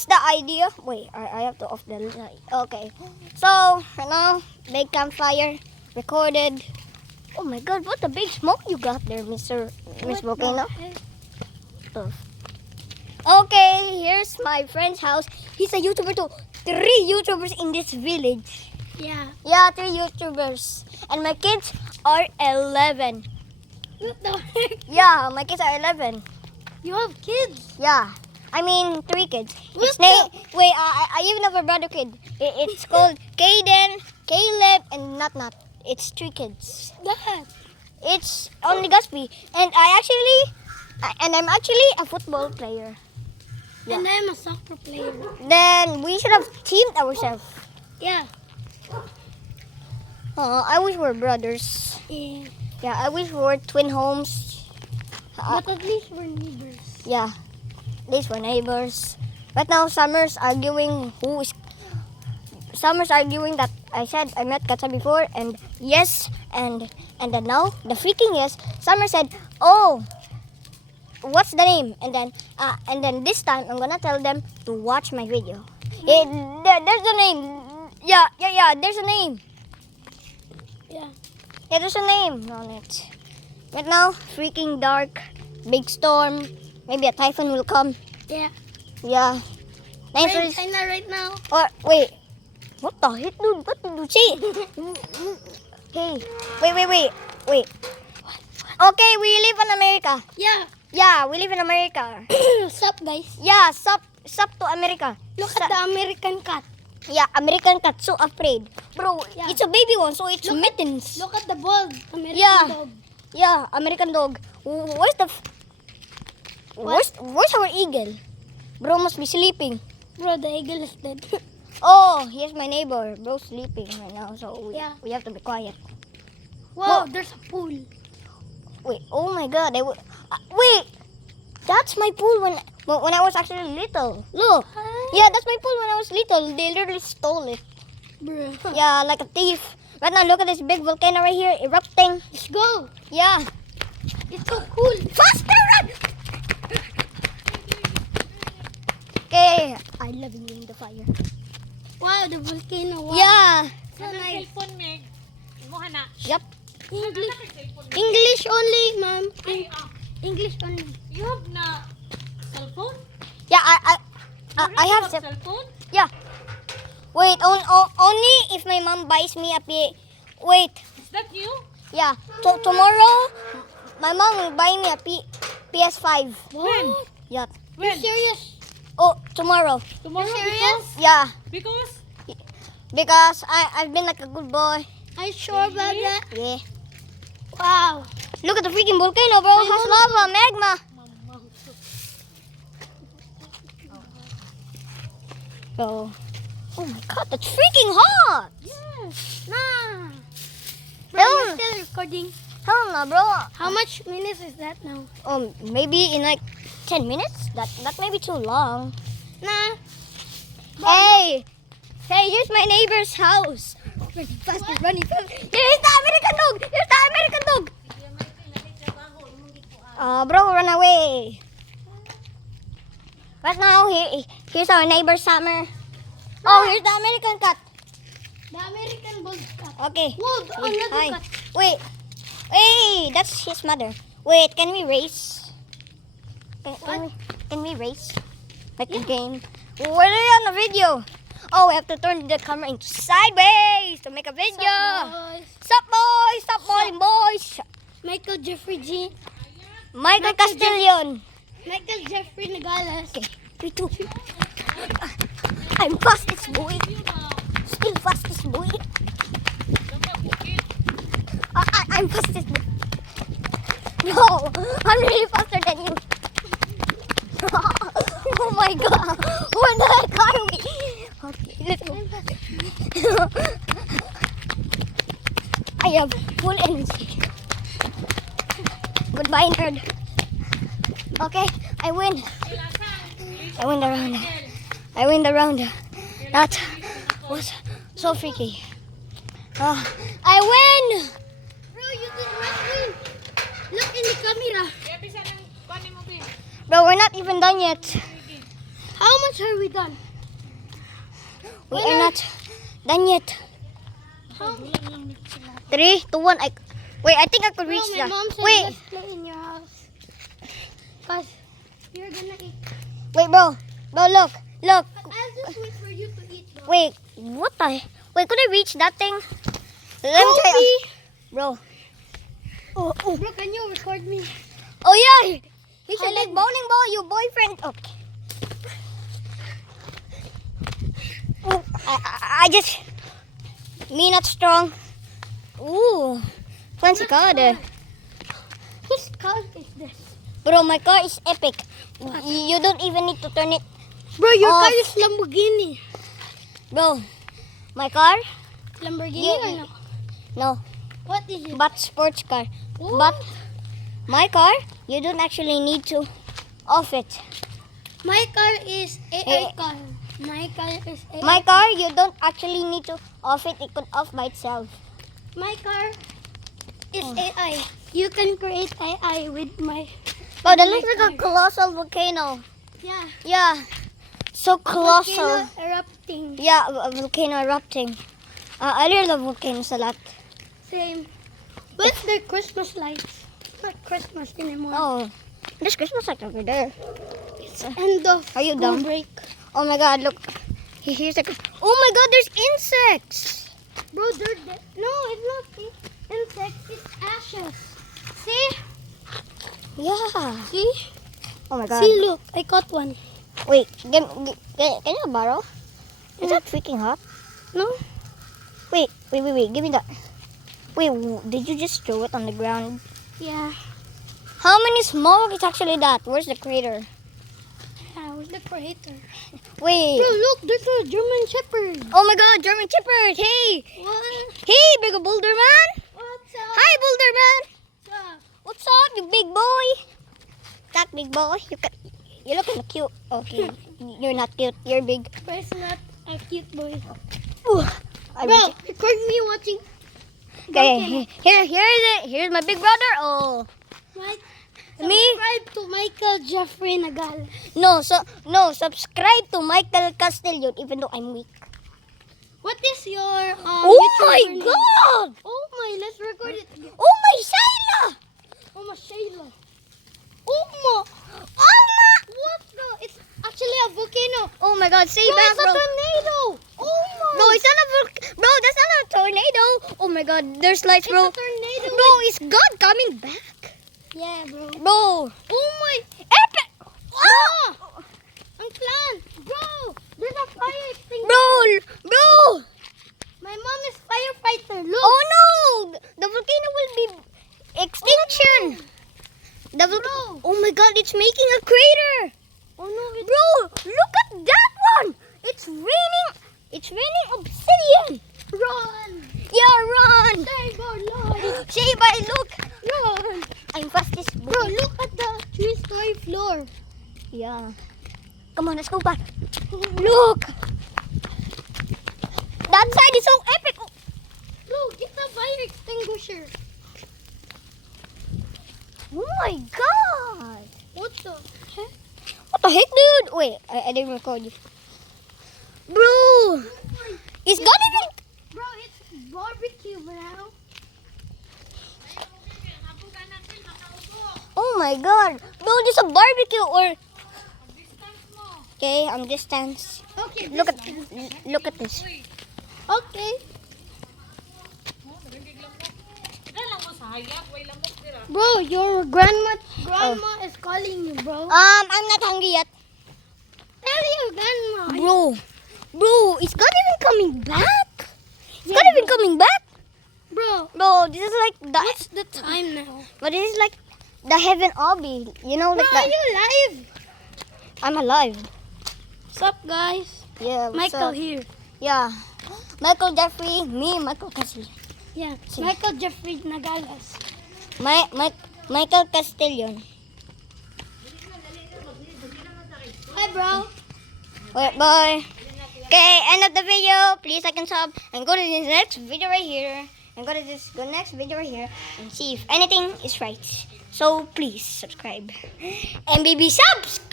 was the idea? Wait, I have to off the light. Okay. So, right now, big campfire, recorded. Oh my god, what a big smoke you got there, Miss Volcano. Oh. Okay, here's my friend's house. He's a YouTuber too. 3 YouTubers in this village. Yeah. Yeah, 3 YouTubers. And my kids are 11. What the heck? Yeah, my kids are 11. You have kids? Yeah. I mean, 3 kids. What It's wait, I even have a brother kid. It's called Kaden, Caleb, and Nat. It's 3 kids. Dad. It's only Gaspi. And I'm actually a football player. Yeah. And I'm a soccer player. Then we should have teamed ourselves. Yeah. I wish we were brothers. Yeah. Yeah, I wish we were twin homes. But at least we're neighbors. Yeah, these were neighbors. Right now, Summer's arguing that I said I met Katsa before, and yes, and then now the freaking yes. Summer said, "Oh, what's the name?" And then this time I'm gonna tell them to watch my video. There's a name. Yeah. There's a name. Yeah, there's a name on it. Right now, freaking dark, big storm. Maybe a typhoon will come. Yeah. Yeah. Nice. Right now. Or wait, what the heck, dude? What did you say? Hey, wait. Okay, we live in America. Yeah. Yeah, we live in America. Sup, guys? Yeah, sup to America. Look at the American cat. Yeah, American cat, so afraid. Bro, Yeah. it's a baby one, so it's mittens. Look at the bald American Yeah. dog. Yeah, American dog. Where's our eagle? Bro must be sleeping. Bro, the eagle is dead. Oh, here's my neighbor. Bro's sleeping right now, so we have to be quiet. Wow, Whoa. there's a pool. Wait, oh my god. Wait, that's my pool when I was actually little. Look. Yeah, that's my pool when I was little. They literally stole it. Bro. Yeah, like a thief. Right now, look at this big volcano right here erupting. Let's go. Yeah. It's so cool. Faster, run! Okay, I love you in the fire. Wow, the volcano. Wow. Yeah. So nice. Cellphone, Meg. Imo na. Yep. English. Cellphone. English only, ma'am. Ay, English only. you have na cellphone? Yeah, I You have cellphone? Yeah. Wait, only if my mom buys me a Wait. Is that you? Yeah. Tomorrow, my mom will buy me a PS5. When? Yeah. You're When? serious? Oh, tomorrow. Tomorrow? serious? Yeah. Because? Because I've been like a good boy. Are you sure about that? Yeah. Wow. Look at the freaking volcano, bro. It has lava, magma. Oh. Oh my god, that's freaking hot. Yes. Nah. Bro, Hell, you're still recording. hell no, bro. How much minutes is that now? Maybe in like 10 minutes? That may be too long. Nah. Hey, here's my neighbor's house. Running fast. Here's the American dog. Bro, run away. Right now, here's our neighbor Summer. Oh, here's the American cat. The American bald cat. Okay. Whoa, another Hi. cat. Wait. Hey, that's his mother. Wait, can we race? Can we race? Like a game? We're on a video. Oh, we have to turn the camera into sideways to make a video. Sup, boys? Sup, boys? Michael Jeffrey G. Michael Castellon. Michael Jeffrey Nagales. Okay, 3, 2. I'm fastest boy. Still fastest boy. I'm fastest boy. No, I'm really faster than you. Oh my god. Where the heck are we? Okay, let's go. I have full energy. Goodbye, nerd. Okay, I win. I win the round. That was so freaky. I win! Bro, you did not win. Look in the camera. Bro, we're not even done yet. How much much are we done? We are not done yet. How? 3, 2, 1. Wait, I think I could Bro, reach my that. mom said Wait, let's play in your house. Cause you're gonna eat. wait, bro. Bro, look. I'll just wait for you to eat, bro. Wait, what the? Wait, could I reach that thing? Let me try. Bro. Oh, bro, can you record me? Oh, yeah. He's a big bowling ball, your boyfriend. Okay. Oh, I just... Me not strong. Ooh. Fancy car there. Whose car is this? Bro, my car is epic. You don't even need to turn it. Bro, your Off. car is Lamborghini. Bro, my car? Lamborghini Yeah. or no? No, What is it? but sports car. Oh. But my car, you don't actually need to off it. My car is AI Eh. car. My car is AI. My car, you don't actually need to off it. It could off by itself. My car is Oh. AI. You can create AI with my. Oh, that My looks like a car. colossal volcano. Yeah. Yeah, so colossal. Volcano erupting. Yeah, a volcano erupting. I love volcanoes a lot. Same. But they're Christmas lights. Not Christmas anymore. Oh, there's Christmas light over there. It's end of Are you school done? break. Oh my God, look. Here's a... Oh my God, there's insects. Bro, they're dead. No, it's not insects. It's ashes. See? Yeah. See? Oh my God. See, look. I caught one. Wait, can you borrow? Is that freaking hot? No? Wait. Give me that. Wait, did you just throw it on the ground? Yeah. How many smoke is actually that? Where's the crater? Yeah, with the creator. Wait. Bro, look. There's a German Shepherd. Oh my God, German Shepherd. Hey. What? Hey, big boulder man. What's up? Hi, boulder man. What's up? What's up, you big boy? That big boy. You're looking cute. Okay. You're not cute. You're big. But it's not a cute boy. Ooh, Bro, record me watching. Okay, here's my big brother. Oh, Like, me? subscribe to Michael Jeffrey Nagal. No, subscribe to Michael Castellon, even though I'm weak. What is your Oh my name? God! Oh my, let's record it. Oh my Shayla! Oh my, Shayla. Oh my. Oh my! What the? It's actually a volcano. Oh my God! Say Bro, back, it's a bro. tornado. Oh my. Bro, it's not a bro. That's not a tornado. Oh my God! There's lights, It's bro. a tornado. Bro, is God coming back? Yeah, bro. Bro, Oh my. epic! Ah! Ang plan. Bro, there's a fire extinguisher. Bro! My mom is firefighter. Look. Oh no! The volcano will be extinction. The Bro. Oh my God! It's making a crater. Oh no, it's Bro, look at that one! It's raining! It's raining obsidian! run. Yeah, run! Save our lives. Say bye, look! Run. I'm fastest. Bro, look at the 3-story floor. Yeah. Come on, let's go back. Look! That side is so epic! Look, it's a fire extinguisher. Oh my God! What the heck? What the heck, dude? Wait, I didn't record you. Bro! Is God even... Bro, it's barbecue, bro. Oh my God! Bro, this is a barbecue or... Okay, I'm distance. Okay, Look at this. Okay. Bro, your grandma is calling you, bro. I'm not hungry yet. Tell your grandma. Bro, is God even coming back? Is Yeah, God even coming back? Bro, Bro, this is like the... what's the time now? But this is like the heaven obby. You know, Bro, like are that. you live? I'm alive. What's up, guys? Yeah, what's Michael up? here. Yeah. Michael Jeffrey, me, Michael Castellon. Yeah, See. Michael Jeffrey Nagalas. Michael Castellon. Hi, bro. Alright, bye. Okay, end of the video. Please like and sub. And go to this next video right here. And go to this next video right here. And see if anything is right. So please subscribe. And baby subs!